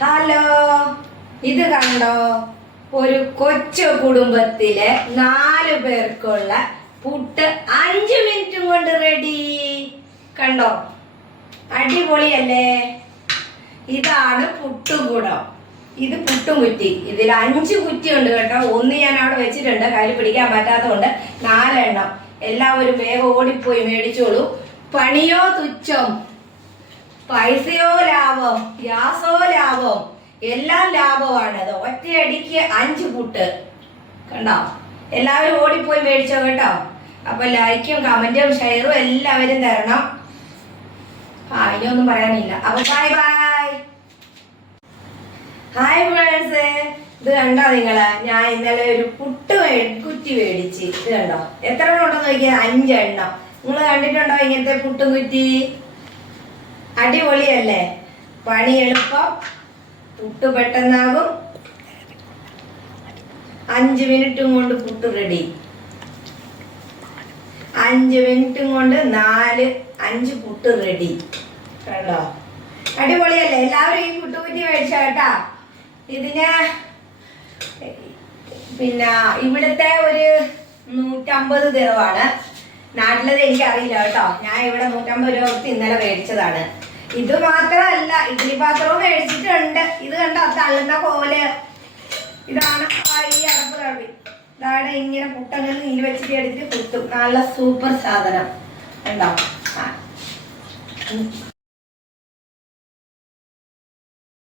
Hello, ഇത് കണ്ടോ? ഒരു കൊച്ചു കുടുംബത്തിലെ 4 പേർക്കുള്ള പുട്ട് 5 മിനിറ്റും കൊണ്ട് റെഡി. കണ്ടോ? അടിപൊളിയല്ലേ? ഇതാണ് പുട്ടുകുടം. ഇത് പുട്ടും കുറ്റി. ഇതിൽ 5 കുറ്റി ഉണ്ട് കേട്ടോ. ഒന്ന് ഞാൻ അവിടെ വെച്ചിട്ടുണ്ട്, കയ്യിൽ പിടിക്കാൻ പറ്റാത്തതുകൊണ്ട് 4 എണ്ണം. എല്ലാവരും വേഗം ഓടിപ്പോയി മേടിച്ചോളൂ. പണിയോ തുച്ഛം, പൈസയോ ലാഭം, ഗ്യാസോ ലാഭം, എല്ലാം ലാഭമാണത്. ഒറ്റയടിക്ക് 5 പുട്ട്. കണ്ടോ? എല്ലാവരും ഓടിപ്പോയി മേടിച്ചോ കേട്ടോ. അപ്പൊ ലൈക്കും കമന്റും ഷെയറും എല്ലാവരും തരണം. ഇനിയൊന്നും പറയാനില്ല. അപ്പൊ ബൈ ബൈ. ഹായ് ഫ്രണ്ട്സ്, ഇത് കണ്ടോ നിങ്ങള്? ഞാൻ ഇന്നലെ ഒരു കുറ്റി മേടിച്ച്. ഇത് കണ്ടോ? എത്ര എണ്ണം ഉണ്ടെന്ന് നോക്കിയാൽ 5 എണ്ണം. നിങ്ങൾ കണ്ടിട്ടുണ്ടോ ഇങ്ങനത്തെ പുട്ടും കുറ്റി? അടിപൊളിയല്ലേ? പണി എളുപ്പം, പുട്ട് പെട്ടെന്നാകും. 5 മിനിറ്റും കൊണ്ട് പുട്ട് റെഡി. 5 മിനിറ്റും കൊണ്ട് 5 പുട്ട് റെഡി. കണ്ടോ? അടിപൊളിയല്ലേ? എല്ലാവരും ഈ പുട്ടുകുറ്റി മേടിച്ച കേട്ടാ. ഇതിന് പിന്നെ ഇവിടുത്തെ ഒരു 150 ദിറമാണ്. നാട്ടിലത് എനിക്കറിയില്ല കേട്ടോ. ഞാൻ ഇവിടെ 150 രൂപ കൊടുത്ത് ഇന്നലെ മേടിച്ചതാണ്. ഇത് മാത്രമല്ല, ഇഡ്ഡലി പാത്രവും മേടിച്ചിട്ടുണ്ട്. ഇത് കണ്ടോ? തള്ളുന്ന പോലെ. ഇതാണ് ഈ അടപ്പ് കറി. ഇതാണ് ഇങ്ങനെ പുട്ടങ്ങനെ നീര് വെച്ചിട്ട് എടുത്തിട്ട് കുത്തും. നല്ല സൂപ്പർ സാധനം. കണ്ടോ?